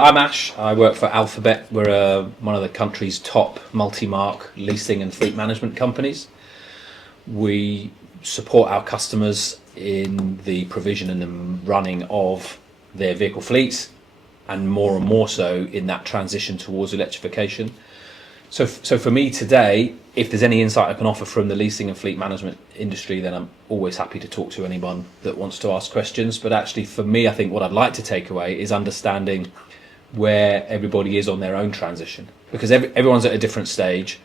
I'm Ash. I work for Alphabet. We're one of the country's top multi-mark leasing and fleet management companies. We support our customers in the provision and the running of their vehicle fleets, and more so in that transition towards electrification. So for me today, if there's any insight I can offer from the leasing and fleet management industry, then I'm always happy to talk to anyone that wants to ask questions. But actually for me, I think what I'd like to take away is understanding where everybody is on their own transition, because everyone's at a different stage,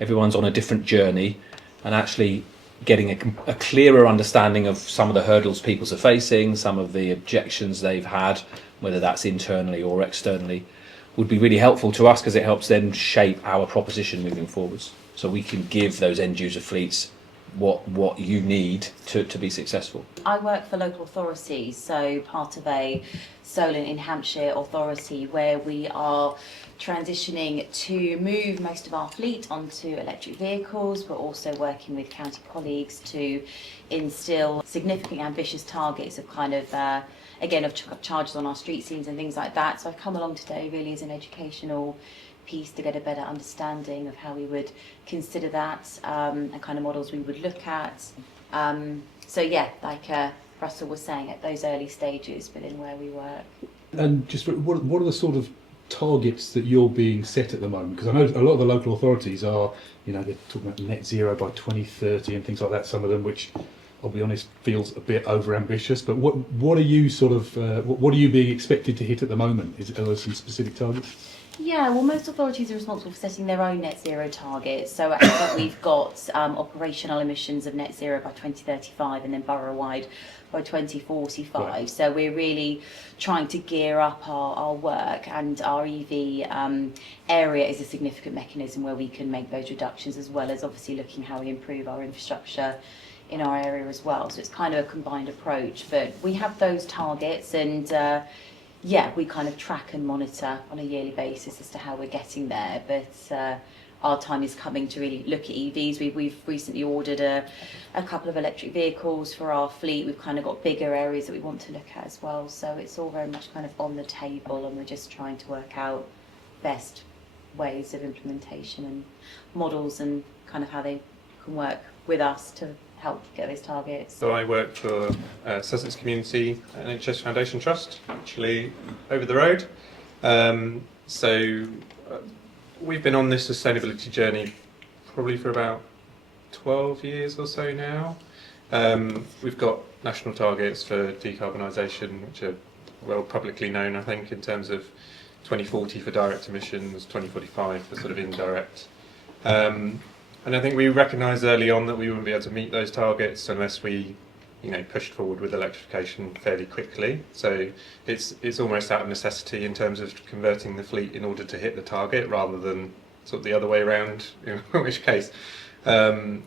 everyone's on a different journey, and actually getting a clearer understanding of some of the hurdles people are facing, some of the objections they've had, whether that's internally or externally, would be really helpful to us, because it helps then shape our proposition moving forwards, so we can give those end user fleets what you need to be successful. I work for local authorities, so part of a Solent in Hampshire authority where we are transitioning to move most of our fleet onto electric vehicles, but also working with county colleagues to instill significant ambitious targets of of charges on our street scenes and things like that. So I've come along today really as an educational piece to get a better understanding of how we would consider that, and kind of models we would look at. So yeah, like Russell was saying, at those early stages within where we work. And just what are the sort of targets that you're being set at the moment? Because I know a lot of the local authorities are, they're talking about net zero by 2030 and things like that. Some of them, which I'll be honest, feels a bit over ambitious. But what are you what are you being expected to hit at the moment? Are there some specific targets? Yeah, well, most authorities are responsible for setting their own net zero targets. So I think we've got operational emissions of net zero by 2035 and then borough-wide by 2045. Right. So we're really trying to gear up our work, and our EV area is a significant mechanism where we can make those reductions, as well as obviously looking how we improve our infrastructure in our area as well. So it's kind of a combined approach, but we have those targets, and we kind of track and monitor on a yearly basis as to how we're getting there. But our time is coming to really look at EVs. We've recently ordered a couple of electric vehicles for our fleet. We've kind of got bigger areas that we want to look at as well. So it's all very much kind of on the table, and we're just trying to work out best ways of implementation and models, and kind of how they can work with us to help get those targets. So I work for Sussex Community NHS Foundation Trust, actually over the road. We've been on this sustainability journey probably for about 12 years or so now. We've got national targets for decarbonisation, which are well publicly known, I think, in terms of 2040 for direct emissions, 2045 for sort of indirect. And I think we recognised early on that we wouldn't be able to meet those targets unless we, pushed forward with electrification fairly quickly. So it's almost out of necessity in terms of converting the fleet in order to hit the target, rather than sort of the other way around, in which case. So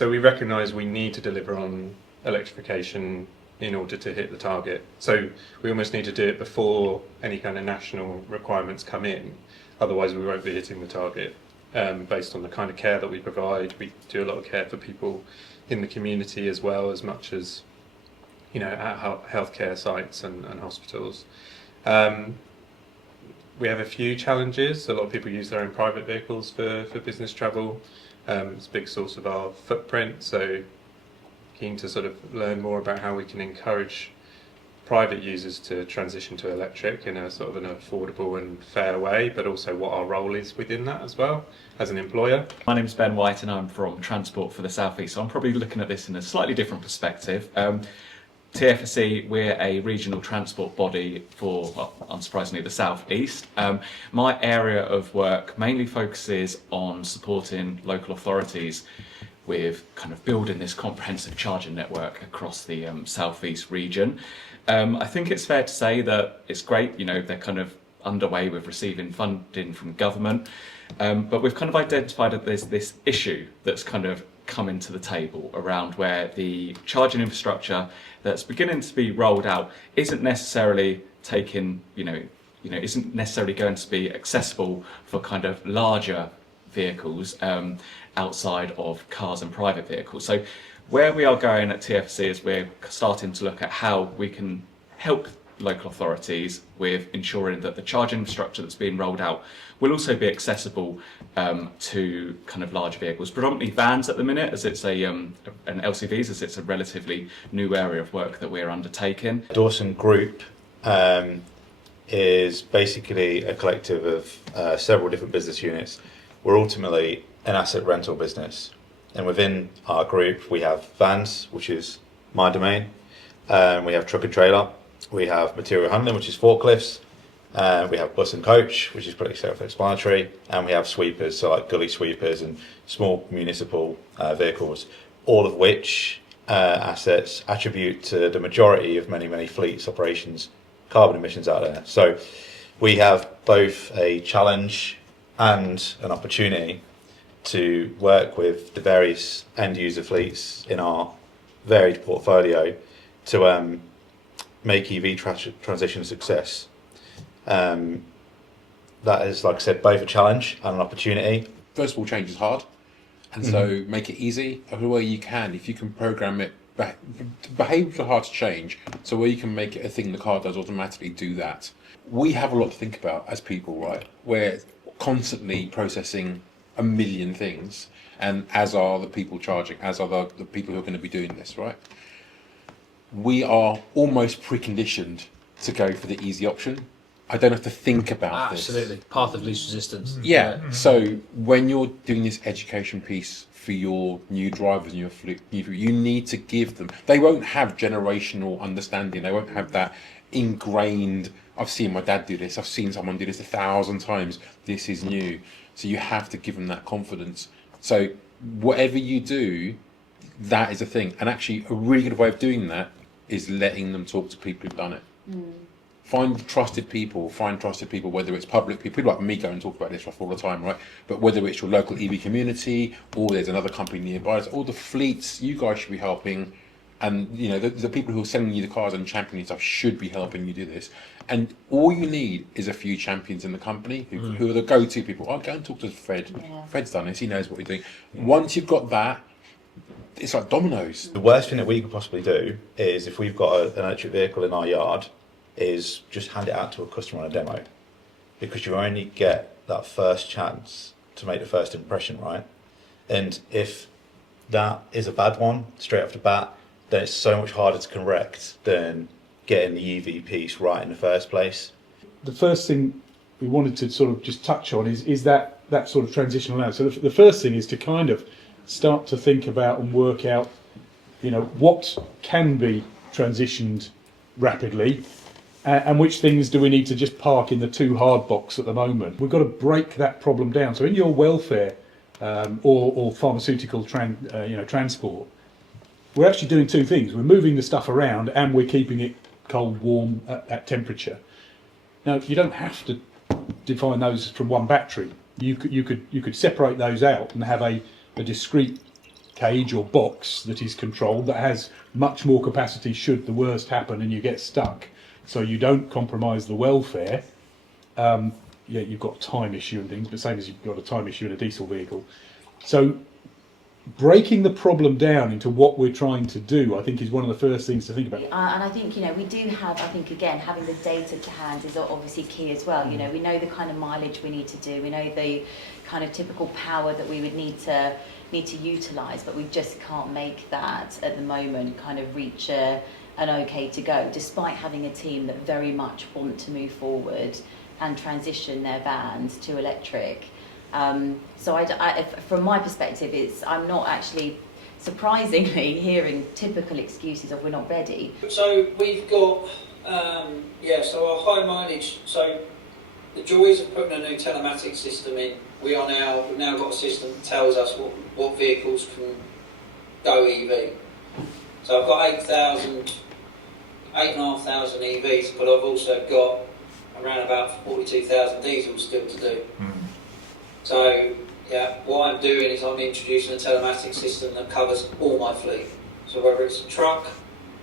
we recognise we need to deliver on electrification in order to hit the target. So we almost need to do it before any kind of national requirements come in. Otherwise we won't be hitting the target. Based on the kind of care that we provide. We do a lot of care for people in the community as well, as much as at healthcare sites and hospitals. We have a few challenges. A lot of people use their own private vehicles for business travel. It's a big source of our footprint, so keen to sort of learn more about how we can encourage private users to transition to electric in a sort of an affordable and fair way, but also what our role is within that as well as an employer. My name's Ben White and I'm from Transport for the South East, so I'm probably looking at this in a slightly different perspective. TFSE, we're a regional transport body for, well, unsurprisingly, the South East. My area of work mainly focuses on supporting local authorities with kind of building this comprehensive charging network across the South East region. I think it's fair to say that it's great, they're kind of underway with receiving funding from government, but we've kind of identified that there's this issue that's kind of coming to the table around where the charging infrastructure that's beginning to be rolled out isn't necessarily isn't necessarily going to be accessible for kind of larger vehicles outside of cars and private vehicles. So where we are going at TFC is we're starting to look at how we can help local authorities with ensuring that the charging infrastructure that's being rolled out will also be accessible to kind of large vehicles, predominantly vans at the minute, as it's and LCVs, as it's a relatively new area of work that we're undertaking. Dawson Group is basically a collective of several different business units. We're ultimately an asset rental business, and within our group we have vans, which is my domain, we have truck and trailer, we have material handling, which is forklifts, we have bus and coach, which is pretty self-explanatory, and we have sweepers, so like gully sweepers and small municipal vehicles, all of which assets attribute to the majority of many fleets operations carbon emissions out there. So we have both a challenge and an opportunity to work with the various end user fleets in our varied portfolio to make EV transition a success. That is, like I said, both a challenge and an opportunity. First of all, change is hard, and so make it easy everywhere you can. If you can program it, behaviours are hard to change, so where you can make it a thing the car does automatically, do that. We have a lot to think about as people, right? We're constantly processing a million things, and as are the people charging, as are the people who are going to be doing this, right? We are almost preconditioned to go for the easy option. I don't have to think about this. Absolutely. Path of least resistance. Yeah. So when you're doing this education piece for your new drivers and your fleet, you need to give them. They won't have generational understanding. They won't have that ingrained. I've seen my dad do this. I've seen someone do this 1,000 times. This is new. So you have to give them that confidence. So whatever you do, that is a thing. And actually, a really good way of doing that is letting them talk to people who've done it. Find trusted people, whether it's public people like me go and talk about this stuff all the time, right? But whether it's your local EV community or there's another company nearby, all the fleets you guys should be helping, and you know the people who are selling you the cars and championing stuff should be helping you do this. And all you need is a few champions in the company who are the go-to people. I'll go and talk to Fred. Yeah. Fred's done this, he knows what he's doing. Once you've got that, it's like dominoes. The worst thing that we could possibly do is, if we've got an electric vehicle in our yard, is just hand it out to a customer on a demo, because you only get that first chance to make the first impression, right? And if that is a bad one straight off the bat, then it's so much harder to correct than getting the EV piece right in the first place. The first thing we wanted to sort of just touch on is that sort of transitional now. So the first thing is to kind of start to think about and work out, you know, what can be transitioned rapidly, and which things do we need to just park in the too hard box at the moment. We've got to break that problem down. So in your welfare or pharmaceutical transport, we're actually doing two things. We're moving the stuff around and we're keeping it cold, warm at temperature. Now, you don't have to define those from one battery. You could separate those out and have a discrete cage or box that is controlled, that has much more capacity should the worst happen and you get stuck. So you don't compromise the welfare. Yeah, you've got a time issue and things, but same as you've got a time issue in a diesel vehicle. So breaking the problem down into what we're trying to do, I think, is one of the first things to think about. And I think, you know, we do have, I think, again, having the data to hand is obviously key as well. You know, we know the kind of mileage we need to do. We know the kind of typical power that we would need to utilise, but we just can't make that at the moment kind of reach an okay to go, despite having a team that very much want to move forward and transition their vans to electric. So from my perspective, I'm not actually, surprisingly, hearing typical excuses of we're not ready. So we've got, so our high mileage, so the joys of putting a new telematics system in, we've now got a system that tells us what vehicles can go EV. So I've got 8,500 EVs, but I've also got around about 42,000 diesels still to do. So, yeah, what I'm doing is I'm introducing a telematics system that covers all my fleet. So whether it's a truck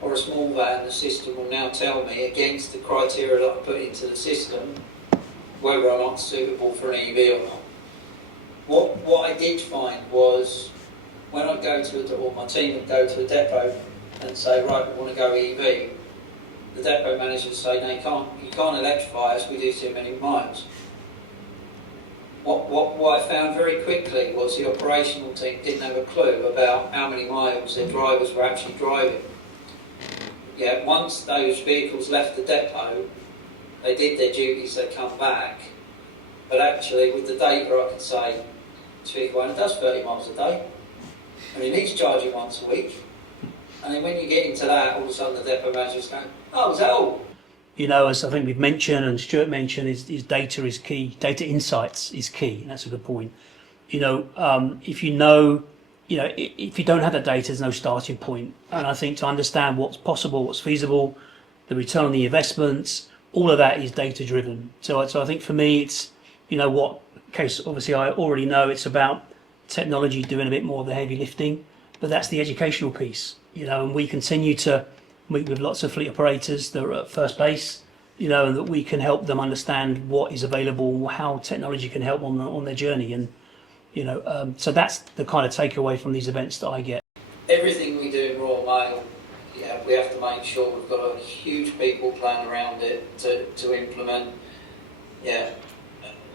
or a small van, the system will now tell me, against the criteria that I put into the system, whether I'm not suitable for an EV or not. What I did find was, when I go to my team would go to a depot and say, right, we want to go EV, the depot managers say, no, you can't electrify us, we do too many miles. What I found very quickly was the operational team didn't have a clue about how many miles their drivers were actually driving. Yeah, once those vehicles left the depot, they did their duties, they come back. But actually, with the data, I could say, this vehicle owner does 30 miles a day, and he needs charging once a week. And then when you get into that, all of a sudden the depot manager's going, oh, is that all? You know, as I think we've mentioned and Stuart mentioned, is data is key. Data insights is key, and that's a good point. You know, if you know, if you don't have that data, there's no starting point. And I think to understand what's possible, what's feasible, the return on the investments, all of that is data driven. So I think for me, it's, what case obviously I already know it's about technology doing a bit more of the heavy lifting, but that's the educational piece. And we continue to meet with lots of fleet operators that are at first base, and that we can help them understand what is available, how technology can help on their journey, and so that's the kind of takeaway from these events that I get. Everything we do in Royal Mail, we have to make sure we've got a huge people plan around it to implement.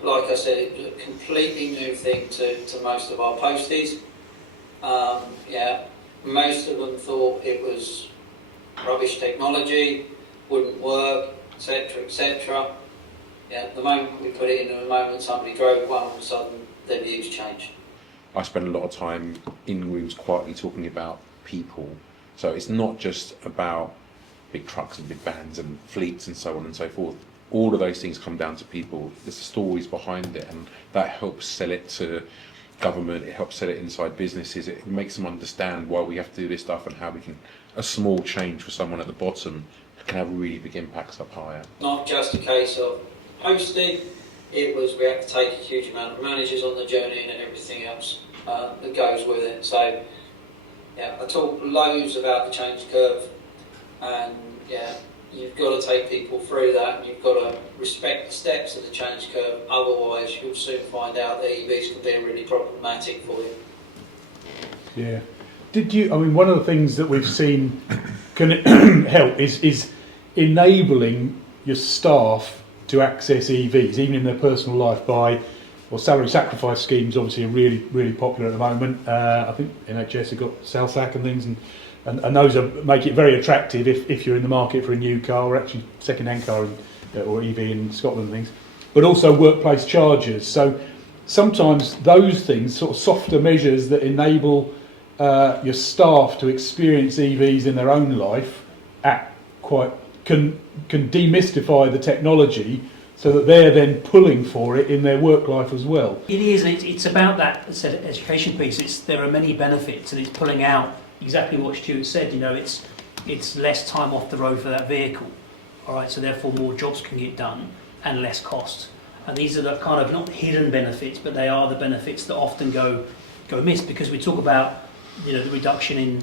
Like I said, it's a completely new thing to most of our posties. Most of them thought it was rubbish technology, wouldn't work, etc., etc. The moment we put it in, and the moment somebody drove one, all of a sudden their views changed. I spend a lot of time in rooms quietly talking about people. So it's not just about big trucks and big vans and fleets and so on and so forth. All of those things come down to people. There's the stories behind it, and that helps sell it to government, it helps sell it inside businesses, it makes them understand why we have to do this stuff and how we can, a small change for someone at the bottom can have really big impacts up higher. Not just a case of posting, it was we had to take a huge amount of managers on the journey and everything else that goes with it. So I talk loads about the change curve, and you've got to take people through that, and you've got to respect the steps of the change curve, otherwise you'll soon find out that EVs can be really problematic for you. Yeah. One of the things that we've seen can help is enabling your staff to access EVs, even in their personal life, salary sacrifice schemes obviously are really, really popular at the moment. I think NHS have got Salsac and things, and those make it very attractive if you're in the market for a new car, or actually second-hand car or EV in Scotland and things, but also workplace chargers. So sometimes those things, sort of softer measures that enable your staff to experience EVs in their own life can demystify the technology, so that they're then pulling for it in their work life as well. It is. It's about that education piece. There are many benefits, and it's pulling out exactly what Stuart said. It's less time off the road for that vehicle. All right. So therefore, more jobs can get done and less cost. And these are the kind of not hidden benefits, but they are the benefits that often go missed, because we talk about the reduction in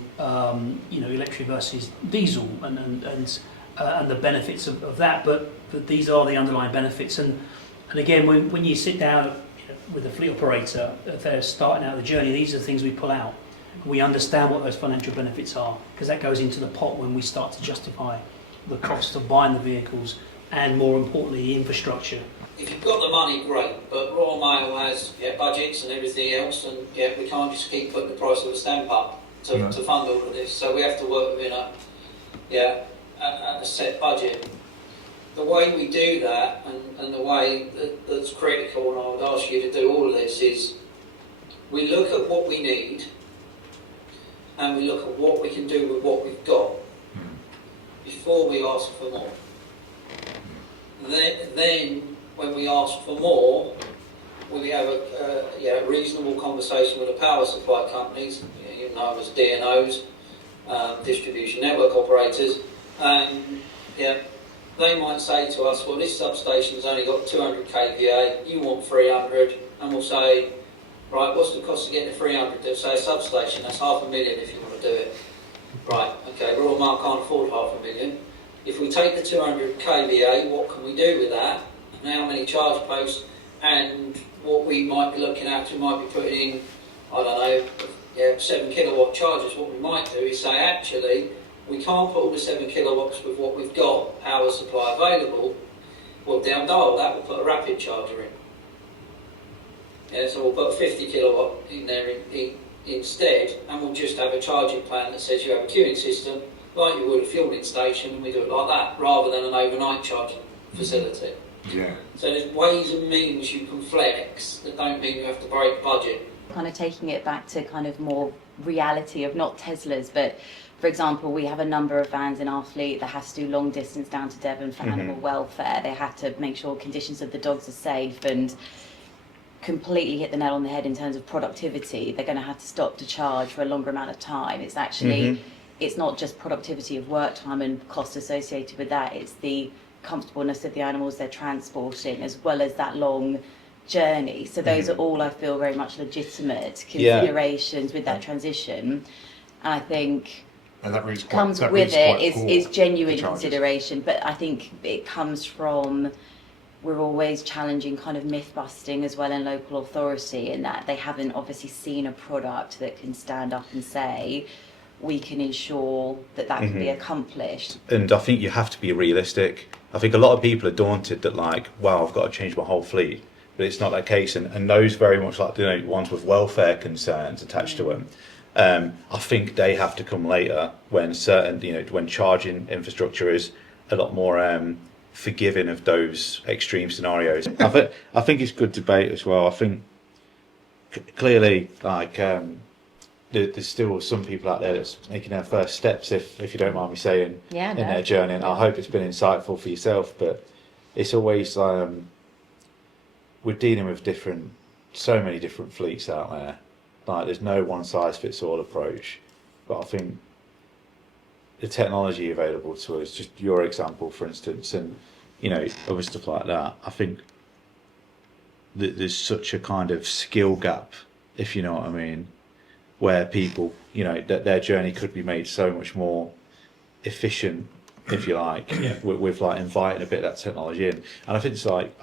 electric versus diesel and the benefits of that, but these are the underlying benefits. And again, when you sit down with a fleet operator, if they're starting out the journey, these are the things we pull out. We understand what those financial benefits are, because that goes into the pot when we start to justify the cost of buying the vehicles, and more importantly, the infrastructure. If you've got the money, great, but Royal Mail has budgets and everything else, and we can't just keep putting the price of a stamp up to fund all of this. So we have to work within a set budget. The way we do that, and the way that's critical, and I would ask you to do all of this, is we look at what we need, and we look at what we can do with what we've got before we ask for more. Then when we ask for more, we have a reasonable conversation with the power supply companies, you know, as DNOs, distribution network operators, and they might say to us, well, this substation's only got 200 kVA, you want 300, and we'll say, right, what's the cost of getting a 300? They'll say a substation, that's $500,000 if you want to do it. Right, okay, Royal Mail can't afford $500,000. If we take the 200 kVA, what can we do with that? And how many charge posts? And what we might be looking at, we might be putting in, 7 kilowatt chargers. What we might do is say, actually, We can't put all the 7 kilowatts with what we've got, power supply available. Well, down dial that, we'll put a rapid charger in. Yeah, so we'll put a 50 kilowatt in there instead, and we'll just have a charging plan that says you have a queuing system, like you would a fueling station, and we do it like that, rather than an overnight charging facility. Yeah. So there's ways and means you can flex that don't mean you have to break budget. Kind of taking it back to kind of more reality of not Teslas, but for example, we have a number of vans in our fleet that has to do long distance down to Devon for animal welfare. They have to make sure conditions of the dogs are safe and completely hit the nail on the head in terms of productivity. They're going to have to stop to charge for a longer amount of time. It's actually, it's not just productivity of work time and cost associated with that, it's the comfortableness of the animals they're transporting as well as that long journey. So those are all, I feel, very much legitimate considerations with that transition. And I think And that reads comes that with reads it quite is poor, genuine the charges. consideration, but I think it comes from, we're always challenging kind of myth busting as well in local authority, in that they haven't obviously seen a product that can stand up and say we can ensure that that can be accomplished. And I think you have to be realistic. I think a lot of people are daunted that, like, wow, I've got to change my whole fleet, but it's not that case. And those very much like, you know, ones with welfare concerns attached to them, I think they have to come later when certain, you know, when charging infrastructure is a lot more forgiving of those extreme scenarios. I think it's good debate as well. I think clearly, like, there's still some people out there that's making their first steps, if you don't mind me saying, in their journey. And I hope it's been insightful for yourself. But it's always we're dealing with so many different fleets out there. Like, there's no one size fits all approach. But I think the technology available to us, just your example, for instance, and, you know, other stuff like that, I think that there's such a kind of skill gap, if you know what I mean, where people, you know, that their journey could be made so much more efficient, if you like, with like inviting a bit of that technology in. And I think it's like,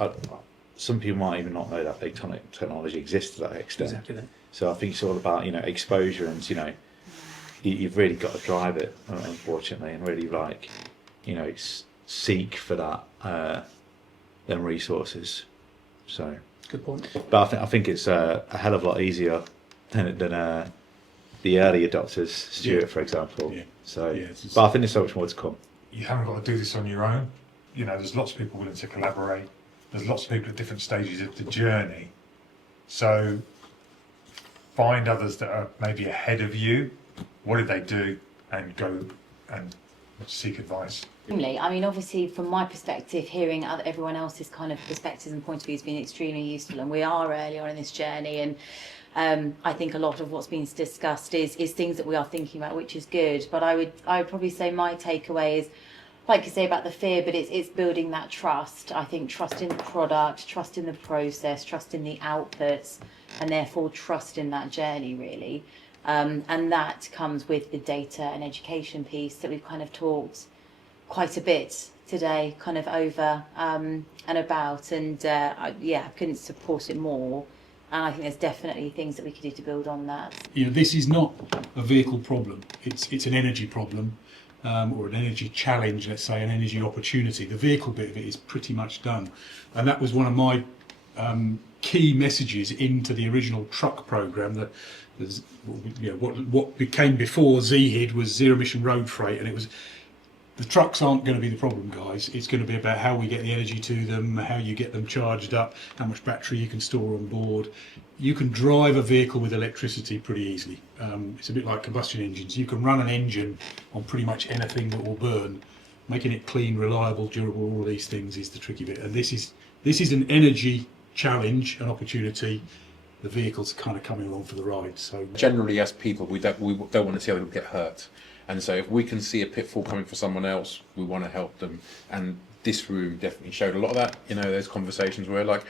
some people might even not know that technology exists to that extent. Exactly that. So I think it's all about, you know, exposure, and, you know, you've really got to drive it, unfortunately, and really, like, you know, seek for that, them resources. So, Good point. but I think it's a hell of a lot easier than the early adopters, Stuart, for example. Yeah. So, Yeah, but I think there's so much more to come. You haven't got to do this on your own. You know, there's lots of people willing to collaborate. There's lots of people at different stages of the journey. So find others that are maybe ahead of you. What did they do? And go and seek advice. I mean, obviously, from my perspective, hearing everyone else's kind of perspectives and point of view has been extremely useful, and we are early on in this journey, and I think a lot of what's been discussed is things that we are thinking about, which is good. But I would probably say my takeaway is, like you say about the fear, but it's building that trust. I think trust in the product, trust in the process, trust in the outputs, and therefore trust in that journey, really. And that comes with the data and education piece that we've kind of talked quite a bit today, kind of over and about. And I couldn't support it more. And I think there's definitely things that we could do to build on that. You know, this is not a vehicle problem. It's an energy problem, or an energy challenge, let's say, an energy opportunity. The vehicle bit of it is pretty much done. And that was one of my key messages into the original truck programme, that what became before ZHID was zero emission road freight, and it was, the trucks aren't going to be the problem, guys. It's going to be about how we get the energy to them, how you get them charged up, how much battery you can store on board. You can drive a vehicle with electricity pretty easily. It's a bit like combustion engines. You can run an engine on pretty much anything that will burn. Making it clean, reliable, durable, all these things is the tricky bit. And this is an energy challenge, an opportunity. The vehicle's kind of coming along for the ride. So Generally, as people, we don't want to see other people get hurt. And so if we can see a pitfall coming for someone else, we want to help them. And this room definitely showed a lot of that. You know, there's conversations where, like,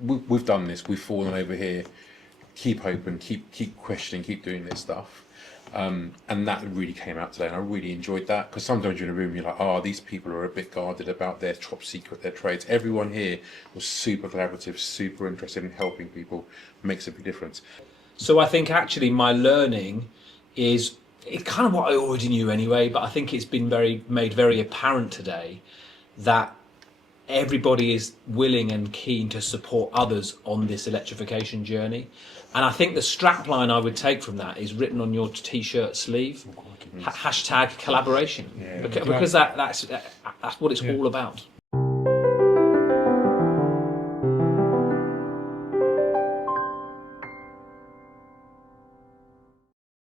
we've done this, we've fallen over here, keep open, keep questioning, keep doing this stuff. And that really came out today, and I really enjoyed that, because sometimes you're in a room, you're like, oh, these people are a bit guarded about their top secret, their trades. Everyone here was super collaborative, super interested in helping people. Makes a big difference. So I think actually my learning is it's kind of what I already knew anyway, but I think it's been made very apparent today that everybody is willing and keen to support others on this electrification journey. And I think the strapline I would take from that is written on your t-shirt sleeve, hashtag collaboration, Yeah. because that's what it's all about.